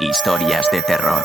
Historias de terror.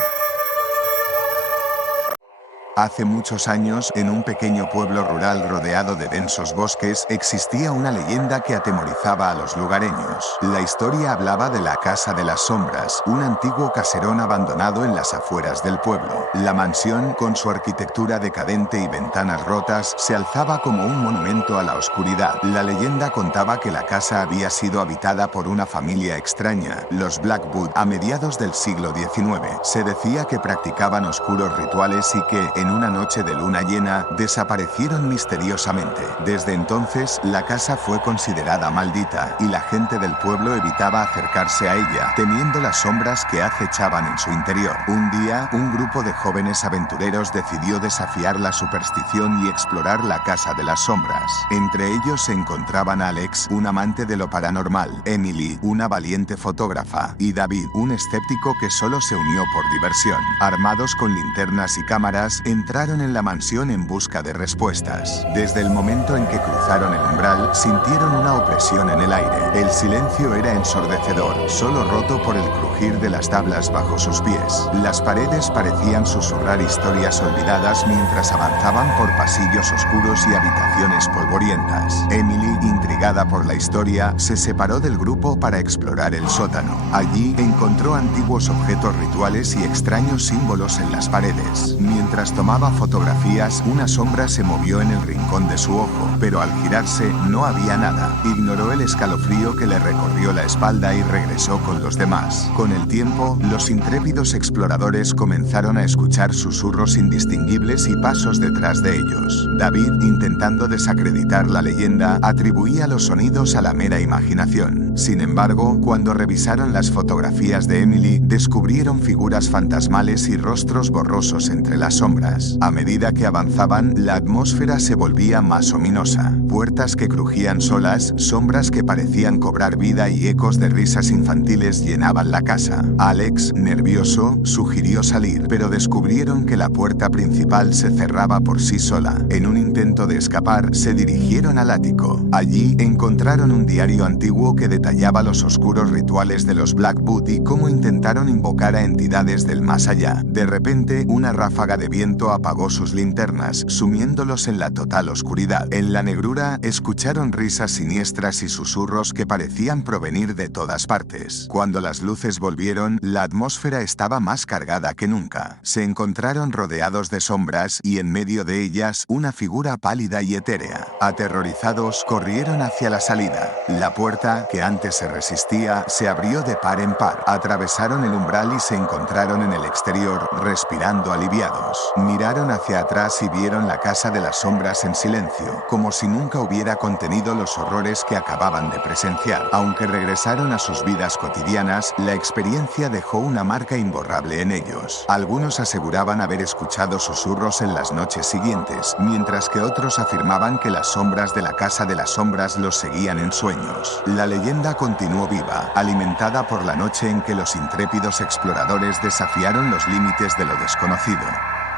Hace muchos años, en un pequeño pueblo rural rodeado de densos bosques, existía una leyenda que atemorizaba a los lugareños. La historia hablaba de la Casa de las Sombras, un antiguo caserón abandonado en las afueras del pueblo. La mansión, con su arquitectura decadente y ventanas rotas, se alzaba como un monumento a la oscuridad. La leyenda contaba que la casa había sido habitada por una familia extraña, los Blackwood, a mediados del siglo XIX. Se decía que practicaban oscuros rituales y que, en una noche de luna llena, desaparecieron misteriosamente. Desde entonces, la casa fue considerada maldita y la gente del pueblo evitaba acercarse a ella, temiendo las sombras que acechaban en su interior. Un día, un grupo de jóvenes aventureros decidió desafiar la superstición y explorar la Casa de las Sombras. Entre ellos se encontraban Alex, un amante de lo paranormal, Emily, una valiente fotógrafa, y David, un escéptico que solo se unió por diversión. Armados con linternas y cámaras, entraron en la mansión en busca de respuestas. Desde el momento en que cruzaron el umbral, sintieron una opresión en el aire. El silencio era ensordecedor, solo roto por el crujir de las tablas bajo sus pies. Las paredes parecían susurrar historias olvidadas mientras avanzaban por pasillos oscuros y habitaciones polvorientas. Emily, intrigada por la historia, se separó del grupo para explorar el sótano. Allí encontró antiguos objetos rituales y extraños símbolos en las paredes. Mientras tomaba fotografías, una sombra se movió en el rincón de su ojo, pero al girarse no había nada. Ignoró el escalofrío que le recorrió la espalda y regresó con los demás. Con el tiempo, los intrépidos exploradores comenzaron a escuchar susurros indistinguibles y pasos detrás de ellos. David, intentando desacreditar la leyenda, atribuía los sonidos a la mera imaginación. Sin embargo, cuando revisaron las fotografías de Emily, descubrieron figuras fantasmales y rostros borrosos entre las sombras. A medida que avanzaban, la atmósfera se volvía más ominosa. Puertas que crujían solas, sombras que parecían cobrar vida y ecos de risas infantiles llenaban la casa. Alex, nervioso, sugirió salir, pero descubrieron que la puerta principal se cerraba por sí sola. En un intento de escapar, se dirigieron al ático. Allí encontraron un diario antiguo que detallaba los oscuros rituales de los Blackwood y cómo intentaron invocar a entidades del más allá. De repente, una ráfaga de viento apagó sus linternas, sumiéndolos en la total oscuridad. En la negrura, escucharon risas siniestras y susurros que parecían provenir de todas partes. Cuando las luces volvieron, la atmósfera estaba más cargada que nunca. Se encontraron rodeados de sombras y en medio de ellas, una figura pálida y etérea. Aterrorizados, corrieron hacia la salida. La puerta, que antes se resistía, se abrió de par en par. Atravesaron el umbral y se encontraron en el exterior, respirando aliviados. Miraron hacia atrás y vieron la Casa de las Sombras en silencio, como si nunca hubiera contenido los horrores que acababan de presenciar. Aunque regresaron a sus vidas cotidianas, la experiencia dejó una marca imborrable en ellos. Algunos aseguraban haber escuchado susurros en las noches siguientes, mientras que otros afirmaban que las sombras de la Casa de las Sombras los seguían en sueños. La leyenda continuó viva, alimentada por la noche en que los intrépidos exploradores desafiaron los límites de lo desconocido.